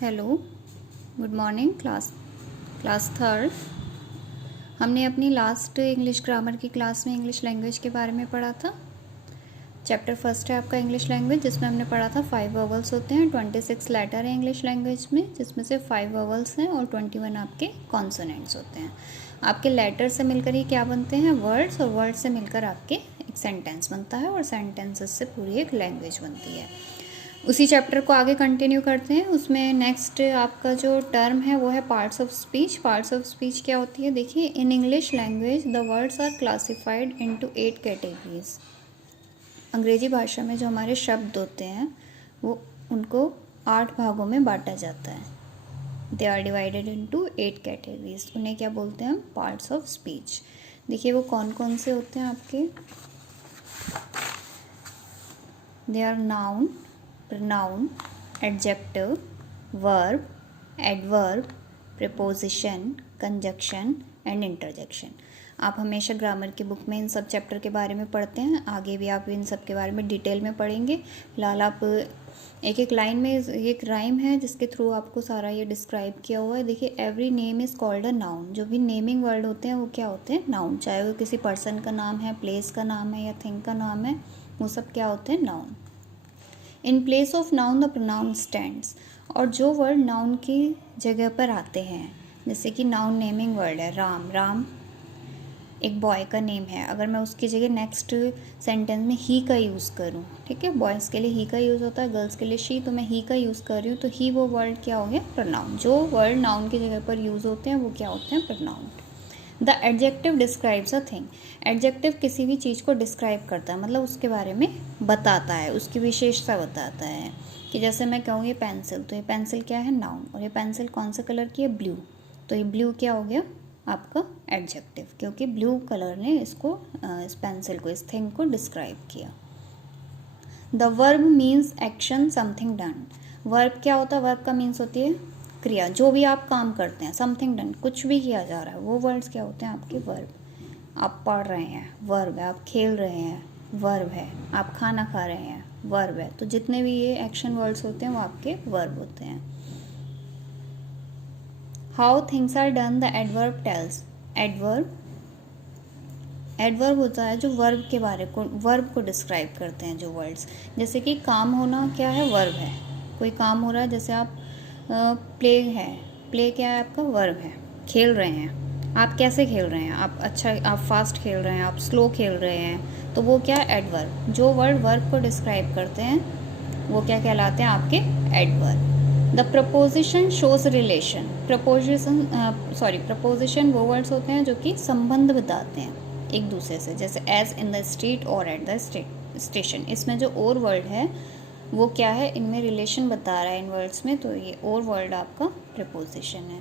Hello, good morning class third. हमने अपनी last English grammar की क्लास में इंग्लिश लैंग्वेज के बारे में पढ़ा था। चैप्टर फर्स्ट है आपका इंग्लिश लैंग्वेज, जिसमें हमने पढ़ा था 5 वोवल्स होते हैं, 26 लेटर है इंग्लिश लैंग्वेज में, जिसमें से 5 वोवल्स हैं और 21 आपके कॉन्सोनेंट्स होते हैं। आपके लेटर से मिलकर ही क्या बनते हैं? वर्ड्स, और वर्ड से मिलकर आपके एक सेंटेंस बनता है, और सेंटेंसेस से पूरी एक लैंग्वेज बनती है। उसी चैप्टर को आगे कंटिन्यू करते हैं। उसमें नेक्स्ट आपका जो टर्म है वो है parts of speech. Parts of speech क्या होती है? देखिए, in English language the words are classified into 8 categories. अंग्रेजी भाषा में जो हमारे शब्द होते हैं वो उनको 8 भागों में बांटा जाता है। They are divided into 8 categories. उन्हें क्या बोलते हैं हम? Parts of speech. देखिए वो कौन कौन से होते हैं आपके। They are noun, pronoun, adjective, verb, adverb, preposition, conjunction and interjection। आप हमेशा ग्रामर की बुक में इन सब चैप्टर के बारे में पढ़ते हैं, आगे भी आप इन सब के बारे में डिटेल में पढ़ेंगे। फिलहाल आप एक एक लाइन में एक राइम है जिसके थ्रू आपको सारा ये डिस्क्राइब किया हुआ है। देखिए, every name is called a noun. जो भी नेमिंग वर्ड होते हैं वो क्या होते हैं? नाउन। चाहे वो किसी पर्सन का नाम है, प्लेस का नाम है या थिंग का नाम है, वो सब क्या होते हैं? Noun. In place of noun the pronoun stands. और जो वर्ड नाउन की जगह पर आते हैं, जैसे कि नाउन नेमिंग वर्ड है राम। राम एक बॉय का नेम है, अगर मैं उसकी जगह नेक्स्ट सेंटेंस में ही का यूज़ करूँ, ठीक है, बॉयज़ के लिए ही का यूज़ होता है, गर्ल्स के लिए शी, तो मैं ही का यूज़ कर रही हूँ, तो ही वो वर्ड क्या हो गया? प्रोनाउन। जो वर्ड नाउन की जगह पर यूज़ होते हैं वो क्या होते हैं? Pronoun. The adjective describes a thing. Adjective किसी भी चीज़ को डिस्क्राइब करता है, मतलब उसके बारे में बताता है, उसकी विशेषता बताता है। कि जैसे मैं कहूँ ये पेंसिल, तो ये पेंसिल क्या है? नाउन। और ये पेंसिल कौन से कलर की है? ब्लू। तो ये ब्लू क्या हो गया? आपका एडजेक्टिव, क्योंकि ब्लू कलर ने इसको इस पेंसिल को, इस थिंग को डिस्क्राइब किया। The verb means action, something done. Verb क्या होता है? वर्ब का मीन्स होती है क्रिया, जो भी आप काम करते हैं, समथिंग डन, कुछ भी किया जा रहा है, वो वर्ड्स क्या होते हैं? आपके वर्ब। आप पढ़ रहे हैं, वर्ब है। आप खेल रहे हैं, वर्ब है। आप खाना खा रहे हैं, वर्ब है। तो जितने भी ये एक्शन वर्ड्स होते हैं वो आपके वर्ब होते हैं। How things are done the adverb tells. Adverb होता है जो वर्ब के बारे को, वर्ब को डिस्क्राइब करते हैं जो वर्ड्स। जैसे कि काम होना क्या है? वर्ब है। कोई काम हो रहा है, जैसे आप प्ले है, प्ले क्या है आपका? वर्ब है। खेल रहे हैं, आप कैसे खेल रहे हैं? आप अच्छा, आप फास्ट खेल रहे हैं, आप स्लो खेल रहे हैं, तो वो क्या है? एडवर्ब। जो वर्ड वर्ब को डिस्क्राइब करते हैं वो क्या कहलाते हैं? आपके adverb. The preposition shows relation. Preposition वो वर्ड्स होते हैं जो कि संबंध बताते हैं एक दूसरे से, जैसे एज इन द स्ट्रीट और एट द स्टेशन। इसमें जो और वर्ड है वो क्या है? इनमें रिलेशन बता रहा है इन वर्ड्स में, तो ये और वर्ड आपका प्रपोजिशन है।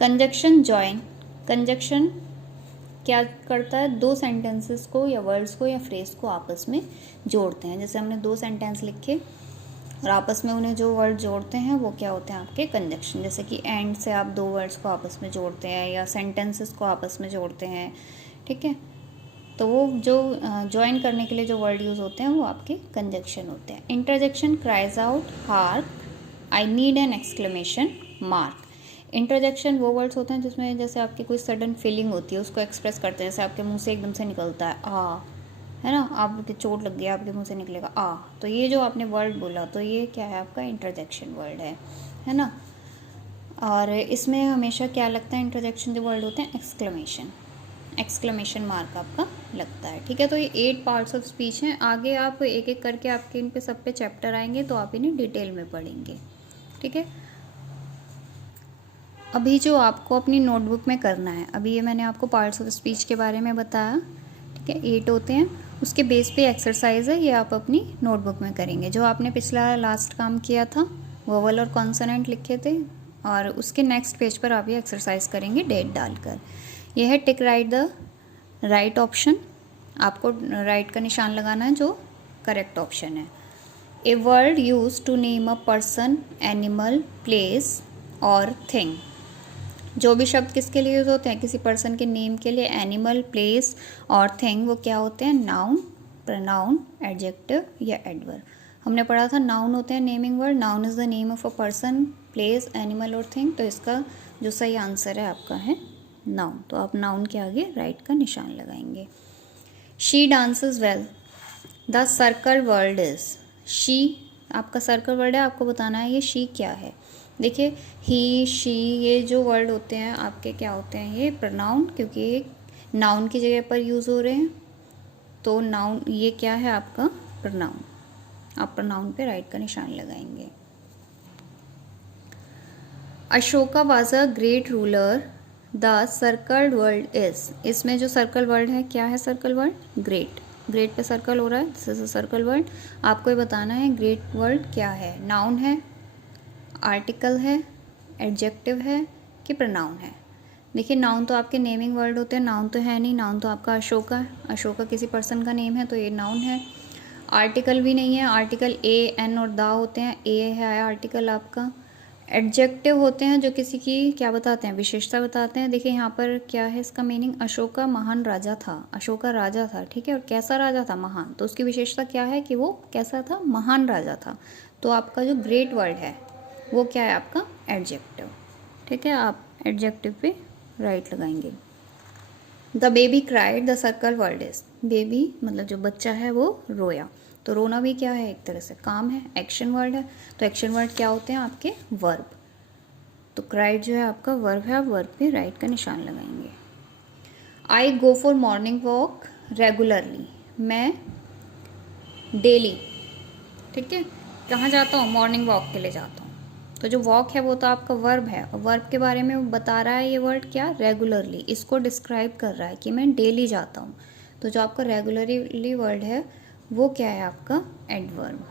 Conjunction join. कंजक्शन क्या करता है? दो सेंटेंसेस को या वर्ड्स को या फ्रेज को आपस में जोड़ते हैं। जैसे हमने दो सेंटेंस लिखे और आपस में उन्हें जो वर्ड जोड़ते हैं वो क्या होते हैं? आपके कंजक्शन। जैसे कि एंड से आप दो वर्ड्स को आपस में जोड़ते हैं या सेंटेंसेस को आपस में जोड़ते हैं, ठीक है, तो वो जो ज्वाइन करने के लिए जो वर्ड यूज़ होते हैं वो आपके कंजक्शन होते हैं। Interjection, cries out, hark, I need an exclamation mark. Interjection वो वर्ड्स होते हैं जिसमें जैसे आपकी कोई सडन फीलिंग होती है, उसको एक्सप्रेस करते हैं, जैसे आपके मुंह से एकदम से निकलता है आ, है ना, आपके चोट लग गया, आपके मुंह से निकलेगा आ, तो ये जो आपने वर्ड बोला तो ये क्या है? आपका इंटरजेक्शन वर्ड है ना। और इसमें हमेशा क्या लगता है? इंटरजेक्शन जो वर्ड होते हैं एक्सक्लेमेशन, एक्सक्लेमेशन मार्क आपका लगता है, ठीक है। तो ये 8 पार्ट्स ऑफ स्पीच हैं। आगे आप एक एक करके आपके इन पे सब पे चैप्टर आएंगे तो आप इन्हें डिटेल में पढ़ेंगे, ठीक है। अभी जो आपको अपनी नोटबुक में करना है, अभी ये मैंने आपको पार्ट्स ऑफ स्पीच के बारे में बताया, ठीक है, 8 होते हैं। उसके बेस पे एक्सरसाइज है, ये आप अपनी नोटबुक में करेंगे। जो आपने पिछला लास्ट काम किया था, वोवल और कॉन्सोनेंट लिखे थे, और उसके नेक्स्ट पेज पर आप ये एक्सरसाइज करेंगे डेट डालकर। यह है tick right the right option. आपको राइट का निशान लगाना है जो करेक्ट ऑप्शन है। A word use to name a person, animal, place और थिंग। जो भी शब्द किसके लिए यूज़ होते हैं? किसी पर्सन के नेम के लिए, एनिमल, प्लेस और थिंग, वो क्या होते हैं? नाउन, प्रोनाउन, एडजेक्टिव या एडवर्ब। हमने पढ़ा था नाउन होते हैं naming word. Noun is the name of a person, place, animal और थिंग, तो इसका जो सही आंसर है आपका है नाउन। तो आप नाउन के आगे राइट का निशान लगाएंगे। She dances well, the circle word is, she आपका सर्कल वर्ड है, आपको बताना है ये शी क्या है। देखिए ही, शी, ये जो वर्ड होते हैं आपके क्या होते हैं, ये प्रोनाउन, क्योंकि ये नाउन की जगह पर यूज़ हो रहे हैं, तो नाउन ये क्या है आपका प्रोनाउन। आप प्रोनाउन पे राइट का निशान लगाएंगे। Ashoka was a great ruler, the circle word is, इसमें जो सर्कल वर्ड है क्या है, सर्कल वर्ड ग्रेट, ग्रेट पे सर्कल हो रहा है, this is a circle word. आपको ये बताना है ग्रेट वर्ड क्या है, नाउन है, आर्टिकल है, एडजेक्टिव है कि प्रोनाउन है। देखिए नाउन तो आपके नेमिंग वर्ड होते हैं, नाउन तो है नहीं, नाउन तो आपका अशोका है, अशोका किसी पर्सन का नेम है तो ये नाउन है। आर्टिकल भी नहीं है, आर्टिकल ए, एन और दा होते हैं, ए है आर्टिकल आपका। एडजेक्टिव होते हैं जो किसी की क्या बताते हैं, विशेषता बताते हैं। देखिए यहाँ पर क्या है इसका मीनिंग, अशोका महान राजा था, अशोका राजा था, ठीक है, और कैसा राजा था, महान, तो उसकी विशेषता क्या है कि वो कैसा था, महान राजा था। तो आपका जो ग्रेट वर्ड है वो क्या है आपका एडजेक्टिव, ठीक है, आप एडजेक्टिव पे राइट लगाएंगे। The baby cried, the circle word is, baby मतलब जो बच्चा है वो रोया, तो रोना भी क्या है, एक तरह से काम है, एक्शन वर्ड है, तो एक्शन वर्ड क्या होते हैं आपके वर्ब, तो क्राइड जो है आपका वर्ब है, आप वर्ब पे राइट का निशान लगाएंगे। I go for morning walk regularly, मैं डेली, ठीक है, कहाँ जाता हूँ, मॉर्निंग वॉक के लिए जाता हूँ, तो जो वॉक है वो तो आपका वर्ब है, और वर्ब के बारे में बता रहा है ये वर्ड क्या, रेगुलरली, इसको डिस्क्राइब कर रहा है कि मैं डेली जाता हूँ, तो जो आपका रेगुलरली वर्ड है वो क्या है आपका एडवर्ब,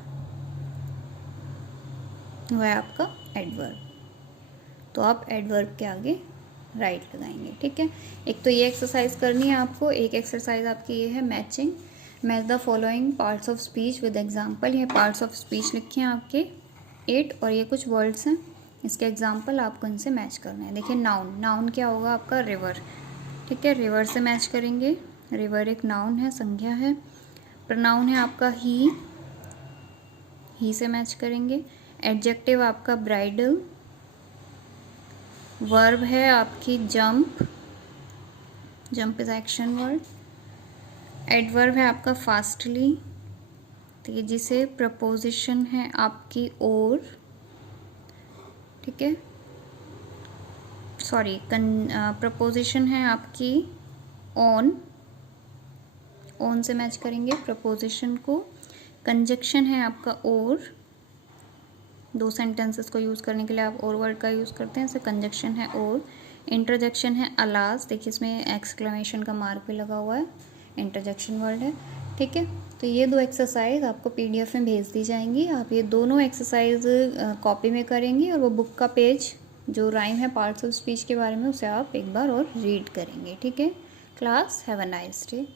वो है आपका एडवर्ब, तो आप एडवर्ब के आगे राइट लगाएंगे, ठीक है। एक तो ये एक्सरसाइज करनी है आपको, एक एक्सरसाइज आपकी ये है matching, match the following parts of speech with example, ये पार्ट्स ऑफ स्पीच लिखे हैं आपके 8 और ये कुछ वर्ड्स हैं, इसके एग्जाम्पल आपको इनसे मैच करना है। देखिए नाउन, नाउन क्या होगा आपका रिवर, ठीक है, रिवर से मैच करेंगे, रिवर एक नाउन है, संज्ञा है। प्रोनाउन है आपका ही से मैच करेंगे। एडजेक्टिव आपका ब्राइडल, वर्ब है आपकी jump, jump is action word. Adverb है आपका फास्टली, ठीक है, जिसे प्रपोजिशन है आपकी और, ठीक है, सॉरी प्रपोजिशन है आपकी ऑन, ऑन से मैच करेंगे प्रपोजिशन को। कंजक्शन है आपका और, दो सेंटेंसेस को यूज़ करने के लिए आप और वर्ड का यूज़ करते हैं, इसे कंजक्शन है और। इंटरजेक्शन है अलास, देखिए इसमें एक्सक्लेमेशन का मार्क भी लगा हुआ है, इंटरजेक्शन वर्ड है, ठीक है। तो ये दो एक्सरसाइज आपको PDF में भेज दी जाएंगी, आप ये दोनों एक्सरसाइज कॉपी में करेंगी और वो बुक का पेज जो राइम है पार्ट्स ऑफ स्पीच के बारे में उसे आप एक बार और रीड करेंगे, ठीक है। Class have a nice day.